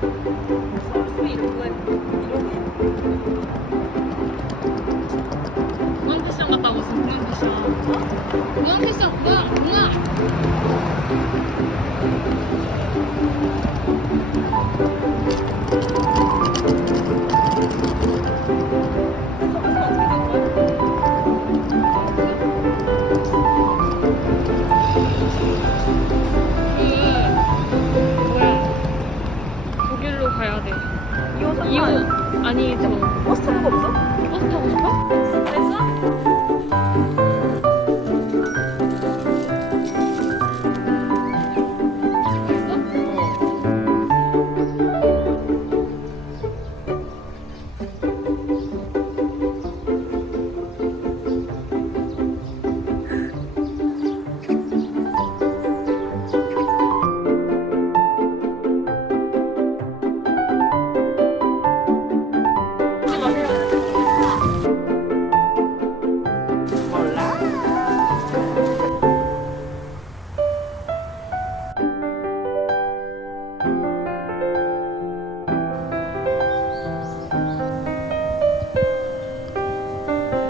서울숲이 이러고 공항패션 갔다 오고 있어. 공항패션. 공항패션. 공항. 서울숲 어떻게 된 거야? 뭐야? 거길로 가야 돼. 2호 이호 상관 아니 저 버스 타는 거 없어? 버스 타고 싶어?